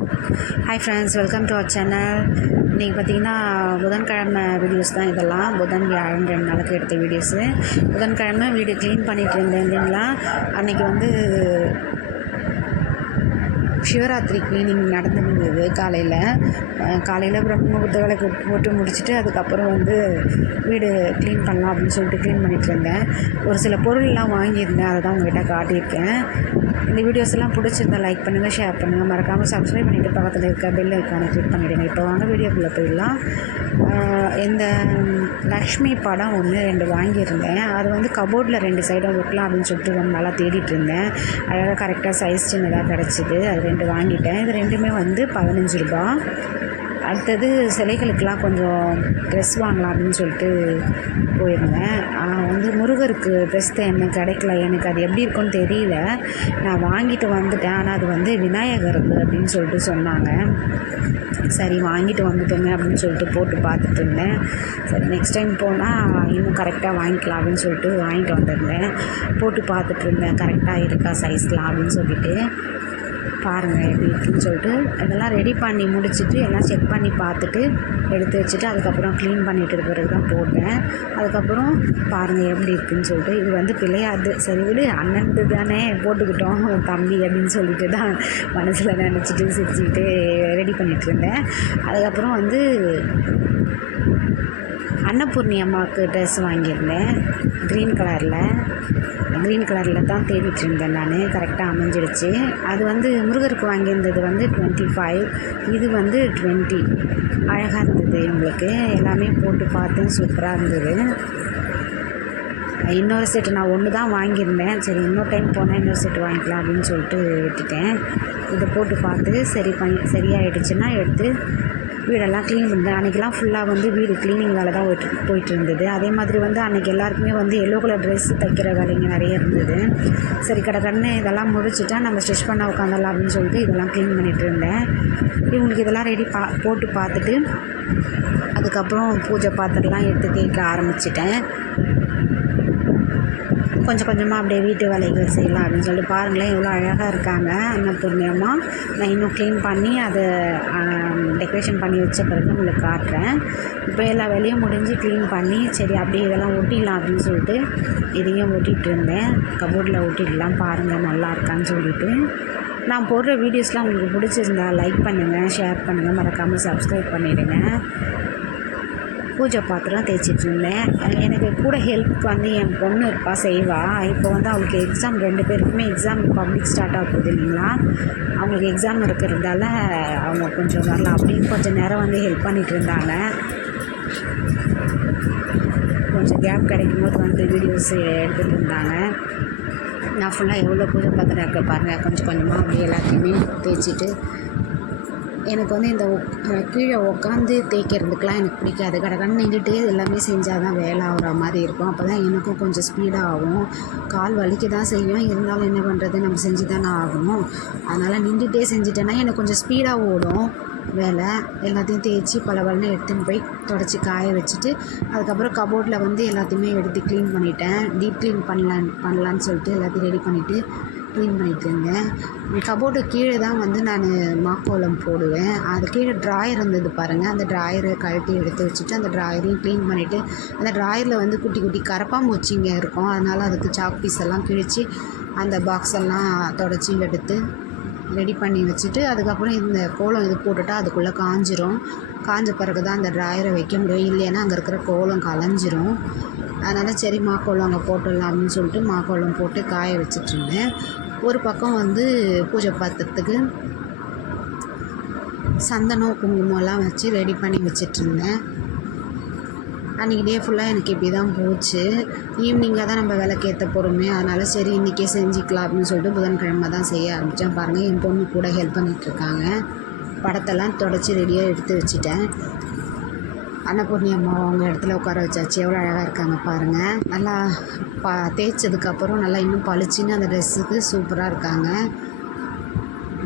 Hi friends welcome to our channel இன்றைக்கி பார்த்தீங்கன்னா புதன்கிழமை வீடியோஸ் தான் இதெல்லாம். புதன் வியாழன் ரெண்டு நாளுக்கு எடுத்த வீடியோஸு புதன்கிழமை வீடு க்ளீன் பண்ணிகிட்டு இருந்தேன் இல்லைங்களா? அன்றைக்கி வந்து சிவராத்திரி க்ளீனிங் நடந்துருந்தது காலையில். காலையில் பிரம்ம முகூர்த்த விளக்கு போட்டு முடிச்சுட்டு அதுக்கப்புறம் வந்து வீடு க்ளீன் பண்ணலாம் அப்படின்னு சொல்லிட்டு க்ளீன் பண்ணிகிட்டு இருந்தேன். ஒரு சில பொருள்லாம் வாங்கியிருந்தேன் அதை தான் உங்கள்கிட்ட காட்டியிருக்கேன். இந்த வீடியோஸ் எல்லாம் பிடிச்சிருந்தா லைக் பண்ணுங்கள் ஷேர் பண்ணுங்கள் மறக்காமல் சப்ஸ்கிரைப் பண்ணிவிட்டு பக்கத்தில் இருக்க பெல் இருக்கான கிளிக் பண்ணிவிடுங்க இப்போ வாங்க வீடியோக்குள்ளே போயிடலாம். இந்த லக்ஷ்மி படம் ஒன்று ரெண்டு வாங்கியிருந்தேன். அது வந்து கபோர்டில் ரெண்டு சைடும் வைக்கலாம் அப்படின்னு சொல்லிட்டு ரொம்ப நல்லா தேடிட்டு இருந்தேன். அழகாக கரெக்டாக சைஸ் சின்னதாக கிடச்சிது. அது ரெண்டு வாங்கிட்டேன். இது ரெண்டுமே வந்து பதினஞ்சு ரூபா. அடுத்தது சிலைகளுக்கெலாம் கொஞ்சம் ட்ரெஸ் வாங்கலாம் அப்படின்னு சொல்லிட்டு போயிருந்தேன். வந்து முருகருக்கு ட்ரெஸ் தான் எனக்கு கிடைக்கல எனக்கு அது எப்படி இருக்கும்னு தெரியல. நான் வாங்கிட்டு வந்துட்டேன். ஆனால் அது வந்து விநாயகருக்கு அப்படின்னு சொல்லிட்டு சொன்னாங்க. சரி வாங்கிட்டு வந்துட்டோமே அப்படின்னு சொல்லிட்டு போட்டு பார்த்துட்டு இருந்தேன். சரி நெக்ஸ்ட் டைம் போனால் இன்னும் கரெக்டாக வாங்கிக்கலாம் அப்படின்னு சொல்லிட்டு வாங்கிட்டு வந்திருந்தேன். போட்டு பார்த்துட்டு இருந்தேன். கரெக்டாக இருக்கா சைஸ்லாம் அப்படின்னு சொல்லிட்டு. பாருங்கள் எப்படி இருக்குன்னு சொல்லிட்டு இதெல்லாம் ரெடி பண்ணி முடிச்சுட்டு எல்லாம் செக் பண்ணி பார்த்துட்டு எடுத்து வச்சுட்டு அதுக்கப்புறம் க்ளீன் பண்ணிட்டு பிறகு தான் போட்டேன் அதுக்கப்புறம் பாருங்கள் எப்படி இருக்குன்னு சொல்லிட்டு இது வந்து பிள்ளையாது சரி விடு அண்ணன்து தானே போட்டுக்கிட்டோம் தம்பி அப்படின்னு சொல்லிட்டு தான் மனசில் நினச்சிட்டு சிரிச்சுக்கிட்டு ரெடி பண்ணிகிட்டு இருந்தேன். அதுக்கப்புறம் வந்து அன்னபூர்ணி அம்மாவுக்கு ட்ரெஸ் வாங்கியிருந்தேன். க்ரீன் கலரில் க்ரீன் கலரில் தான் தேடிட்டு இருந்தேன் நான் கரெக்டாக அமைஞ்சிடுச்சு. அது வந்து முருகருக்கு வாங்கியிருந்தது வந்து டுவெண்ட்டி ஃபைவ் இது வந்து டுவெண்ட்டி அழகாக இருந்தது எங்களுக்கு. எல்லாமே போட்டு பார்த்தேன். சூப்பராக இருந்தது. இன்னொரு செட்டு நான் ஒன்று தான் வாங்கியிருந்தேன். சரி இன்னொரு டைம் போனால் இன்னொரு செட்டு வாங்கிக்கலாம் அப்படின்னு சொல்லிட்டு விட்டுட்டேன். இதை போட்டு பார்த்து சரி பண்ணி சரியாயிடுச்சுன்னா எடுத்து வீடெல்லாம் க்ளீன் பண்ணேன் அன்றைக்கெலாம் ஃபுல்லாக வந்து வீடு க்ளீனிங் வேலை தான் போயிட்டு போயிட்டு இருந்தது. அதே மாதிரி வந்து அன்றைக்கி எல்லாருக்குமே வந்து எல்லோ கலர் ட்ரெஸ் தைக்கிற வேலைங்க நிறைய இருந்தது. சரி கடை கண்ணு இதெல்லாம் முடிச்சுட்டா நம்ம ஸ்டிச் பண்ண உட்காந்துடலாம் அப்படின்னு சொல்லிட்டு இதெல்லாம் க்ளீன் பண்ணிகிட்டு இருந்தேன். இவங்களுக்கு இதெல்லாம் ரெடி பா போட்டு பார்த்துட்டு அதுக்கப்புறம் பூஜை பாத்திரம்லாம் எடுத்து கேட்க ஆரம்பிச்சிட்டேன். கொஞ்சம் கொஞ்சமாக அப்படியே வீட்டு வேலைகள் செய்யலாம் அப்படின்னு சொல்லிட்டு பாருங்களேன் எவ்வளோ அழகாக இருக்காங்க. அன்னபூர்ணியம்மா நான் இன்னும் க்ளீன் பண்ணி அதை டெக்கரேஷன் பண்ணி வச்ச பிறகு உங்களுக்கு காட்டுறேன். இப்போ எல்லா வேலையும் முடிஞ்சு க்ளீன் பண்ணி சரி அப்படியே இதெல்லாம் ஒட்டிடலாம் அப்படின்னு சொல்லிட்டு இதையும் ஒட்டிகிட்டு இருந்தேன். கபோர்டில் ஒட்டிடலாம் பாருங்கள் நல்லா இருக்கான்னு சொல்லிட்டு. நான் போடுற வீடியோஸ்லாம் உங்களுக்கு பிடிச்சிருந்தா லைக் பண்ணுங்கள் ஷேர் பண்ணுங்கள் மறக்காமல் சப்ஸ்கிரைப் பண்ணிவிடுங்க பூஜை பாத்திரம் தேய்ச்சிட்டு இருந்தேன் எனக்கு கூட ஹெல்ப் வந்து என் பொண்ணு இருப்பா செய்வா. இப்போ வந்து அவளுக்கு எக்ஸாம் ரெண்டு பேருக்குமே எக்ஸாம் பப்ளிக் ஸ்டார்ட் ஆக போகுது இல்லைங்களா? அவங்களுக்கு எக்ஸாம் இருக்கிறதால அவங்க கொஞ்சம் வரல அப்படின்னு கொஞ்சம் நேரம் வந்து ஹெல்ப் பண்ணிட்டு இருந்தாங்க. கொஞ்சம் கேப் கிடைக்கும் போது வந்து வீடியோஸ் எடுத்துகிட்டு இருந்தாங்க. நான் ஃபுல்லாக எவ்வளோ பூஜை பாத்திரம் இருக்க பாருங்கள் கொஞ்சம் கொஞ்சமாக அப்படியே எல்லாத்தையுமே தேய்ச்சிட்டு எனக்கு வந்து இந்த கீழே உட்காந்து தேய்க்கிறதுக்கெலாம் எனக்கு பிடிக்காது. கடகடன்னு நின்றுட்டே எல்லாமே செஞ்சால் தான் வேலை ஆகிற மாதிரி இருக்கும். அப்போ தான் எனக்கும் கொஞ்சம் ஸ்பீடாக ஆகும். கால் வலிக்க தான் செய்யும். இருந்தாலும் என்ன பண்ணுறது நம்ம செஞ்சு தானே ஆகணும். அதனால் நின்றுட்டே செஞ்சிட்டேன்னா எனக்கு கொஞ்சம் ஸ்பீடாக ஓடும். வேலை எல்லாத்தையும் தேய்ச்சி பளபளன்னு எடுத்துன்னு போய் தொடச்சி காய வச்சுட்டு அதுக்கப்புறம் கபோர்டில் வந்து எல்லாத்தையுமே எடுத்து க்ளீன் பண்ணிட்டேன். டீப் க்ளீன் பண்ணலான் பண்ணலான்னு சொல்லிட்டு எல்லாத்தையும் ரெடி பண்ணிவிட்டு க்ளீன் பண்ணிக்கோங்க. கபோர்டு கீழே தான் வந்து நான் மாக்கோலம் போடுவேன். அது கீழே ட்ராயர் இருந்தது பாருங்கள் அந்த ட்ராயரை கழட்டி எடுத்து வச்சுட்டு அந்த ட்ராயரையும் க்ளீன் பண்ணிவிட்டு அந்த ட்ராயரில் வந்து குட்டி குட்டி கரப்பாம்பூச்சிங்க இருக்கும். அதனால் அதுக்கு சாக் பீஸ் எல்லாம் கிழித்து அந்த பாக்ஸ் எல்லாம் தொடச்சி எடுத்து ரெடி பண்ணி வச்சுட்டு அதுக்கப்புறம் இந்த கோலம் இது போட்டுட்டா அதுக்குள்ளே காஞ்சிரும். காஞ்ச பிறகு தான் அந்த ட்ராயரை வைக்க முடியும். இல்லைன்னா அங்கே இருக்கிற கோலம் கலைஞ்சிரும். அதனால் சரி மாக்கோலம் அங்கே போட்டுடலாம் அப்படின்னு சொல்லிட்டு மாக்கோலம் போட்டு காய வச்சிட்ருந்தேன் ஒரு பக்கம் வந்து பூஜை பாத்திரத்துக்கு சந்தனம் குங்குமம்லாம் வச்சு ரெடி பண்ணி வச்சிட்ருந்தேன் அன்றைக்கி டே ஃபுல்லாக எனக்கு இப்படி தான் போச்சு ஈவினிங்காக தான் நம்ம விளக்கேற்ற போகிறோமே அதனால் சரி இன்றைக்கே செஞ்சுக்கலாம் அப்படின்னு சொல்லிட்டு புதன்கிழமை தான் செய்ய ஆரம்பித்தேன் பாருங்கள் என் பொண்ணு கூட ஹெல்ப் பண்ணிகிட்ருக்காங்க படத்தெல்லாம் தொடச்சி ரெடியாக எடுத்து வச்சுட்டேன். அன்னபூர்ணி அம்மா அவங்க இடத்துல உட்கார வச்சாச்சு. எவ்வளோ அழகாக இருக்காங்க பாருங்கள் நல்லா பா தேய்ச்சதுக்கப்புறம் நல்லா இன்னும் பளிச்சுன்னு அந்த ட்ரெஸ்ஸுக்கு சூப்பராக இருக்காங்க.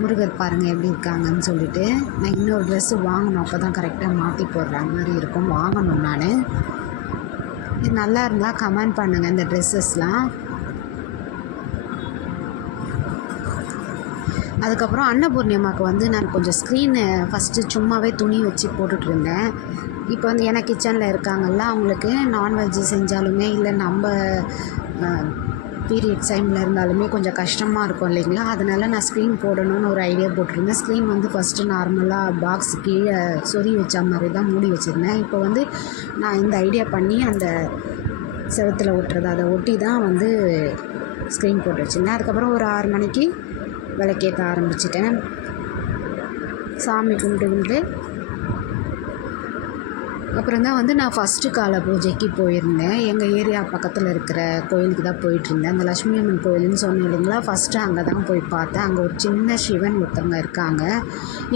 முருகர் பாருங்கள் எப்படி இருக்காங்கன்னு சொல்லிட்டு நான் இன்னொரு ட்ரெஸ்ஸு வாங்கணும். அப்போ தான் கரெக்டாக மாற்றி போடுற மாதிரி இருக்கும். வாங்கணும் நான். இது நல்லா இருந்தால் கமெண்ட் பண்ணுங்கள் இந்த ட்ரெஸ்ஸஸ்லாம் அதுக்கப்புறம் அன்னபூர்ணிமாவுக்கு வந்து நான் கொஞ்சம் ஸ்க்ரீனு ஃபஸ்ட்டு சும்மாவே துணி வச்சு போட்டுட்ருந்தேன் இப்போ வந்து ஏன்னா கிச்சனில் இருக்காங்கல்ல அவங்களுக்கு நான்வெஜ்ஜு செஞ்சாலுமே இல்லை நம்ம பீரியட் டைமில் இருந்தாலுமே கொஞ்சம் கஷ்டமாக இருக்கும் இல்லைங்களா? அதனால் நான் ஸ்க்ரீன் போடணும்னு ஒரு ஐடியா போட்டிருந்தேன். ஸ்க்ரீன் வந்து ஃபஸ்ட்டு நார்மலாக பாக்ஸ் கீழே சொறி வச்ச மாதிரி தான் மூடி வச்சுருந்தேன். இப்போ வந்து நான் இந்த ஐடியா பண்ணி அந்த செவத்தில் ஒட்டுறது அதை ஒட்டி தான் வந்து ஸ்க்ரீன் போட்டு வச்சுருந்தேன். அதுக்கப்புறம் ஒரு ஆறு மணிக்கு விளக்கேற்ற ஆரம்பிச்சிட்டேன். சாமி கும்பிட்டு கும்பிட்டு அப்புறம் தான் வந்து நான் ஃபஸ்ட்டு கால பூஜைக்கு போயிருந்தேன். எங்கள் ஏரியா பக்கத்தில் இருக்கிற கோயிலுக்கு தான் போயிட்டுருந்தேன். அந்த லட்சுமி அம்மன் கோயில்னு சொன்னேன் இல்லைங்களா? ஃபஸ்ட்டு அங்கே தான் போய் பார்த்தேன். அங்கே ஒரு சின்ன சிவன் ஒருத்தவங்க இருக்காங்க.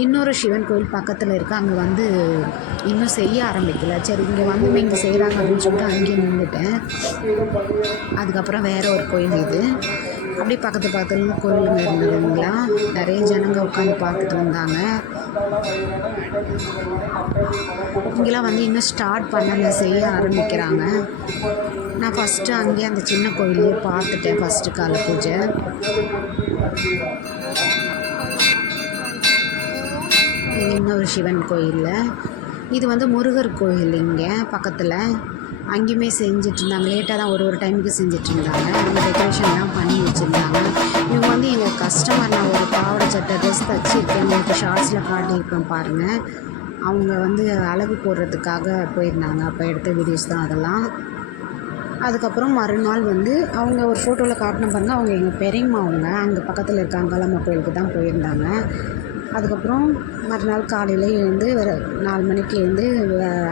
இன்னொரு சிவன் கோயில் பக்கத்தில் இருக்க. அங்கே வந்து இன்னும் செய்ய ஆரம்பிக்கல. சரி இங்கே வந்து இங்கே செய்கிறாங்க அப்படின்னு சொல்லிட்டு அங்கேயே நின்றுட்டேன் அதுக்கப்புறம் வேறு ஒரு கோயில் இது. அப்படியே பக்கத்து பக்கத்துல கோவிலுங்க இருந்ததுங்களா நிறைய ஜனங்க உட்காந்து பார்த்துட்டு வந்தாங்க. இங்கெல்லாம் வந்து இன்னும் ஸ்டார்ட் பண்ணலை செய்ய ஆரம்பிக்கிறாங்க. நான் ஃபஸ்ட்டு அங்கேயே அந்த சின்ன கோயிலையும் பார்த்துட்டேன் ஃபஸ்ட்டு கால பூஜை. இன்னொரு சிவன் கோயிலில். இது வந்து முருகர் கோயில் இங்கே பக்கத்தில். அங்கேயுமே செஞ்சிட்ருந்தாங்க. லேட்டாக தான் ஒரு ஒரு டைமுக்கு செஞ்சுட்டு இருந்தாங்க அவங்க டெக்கரேஷன்லாம் பண்ணி வச்சுருந்தாங்க. இவங்க வந்து எங்கள் கஸ்டமர் நான் ஒரு பாவடை சட்டை ட்ரெஸ் தச்சுருக்கேன் உங்களுக்கு ஷார்ட்ஸில் காட்டியிருக்கேன் பாருங்கள் அவங்க வந்து அழகு போடுறதுக்காக போயிருந்தாங்க. அப்போ எடுத்த வீடியோஸ் தான் அதெல்லாம். அதுக்கப்புறம் மறுநாள் வந்து அவங்க ஒரு ஃபோட்டோவில் காட்டின பாருங்கள் அவங்க எங்கள் பெரியம்மா அவங்க அங்கே பக்கத்தில் இருக்க அங்காளம்மா கோயிலுக்கு தான் போயிருந்தாங்க. அதுக்கப்புறம் மறுநாள் காலையில் எழுந்து ஒரு நாலு மணிக்கு எழுந்து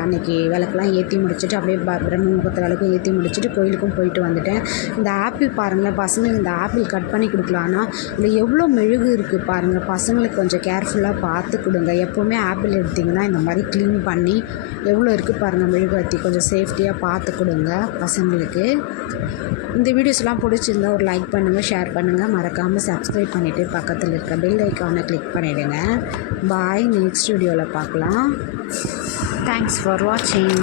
அன்னைக்கு விளக்கெல்லாம் ஏற்றி முடிச்சுட்டு அப்படியே ப பிரம்ம முகூர்த்த விளக்கும் ஏற்றி முடிச்சுட்டு கோயிலுக்கும் போயிட்டு வந்துட்டேன். இந்த ஆப்பிள் பாருங்களேன் பசங்களுக்கு இந்த ஆப்பிள் கட் பண்ணி கொடுக்கலான்னா ஆனால் இதில் எவ்வளோ மெழுகு இருக்குது பாருங்கள் பசங்களுக்கு கொஞ்சம் கேர்ஃபுல்லாக பார்த்து கொடுங்க. எப்போவுமே ஆப்பிள் எடுத்திங்கன்னா இந்த மாதிரி க்ளீன் பண்ணி எவ்வளோ இருக்குது பாருங்கள் மெழுகுவர்த்தி கொஞ்சம் சேஃப்டியாக பார்த்து கொடுங்க பசங்களுக்கு. இந்த வீடியோஸ்லாம் பிடிச்சிருந்தா ஒரு லைக் பண்ணுங்கள் ஷேர் பண்ணுங்கள் மறக்காமல் சப்ஸ்கிரைப் பண்ணிவிட்டு பக்கத்தில் இருக்க பெல் ஐக்கானை கிளிக் பண்ணிவிடுங்க பாய் நெக்ஸ்ட் வீடியோவில் பார்க்கலாம் தேங்க்ஸ் ஃபார் வாட்சிங்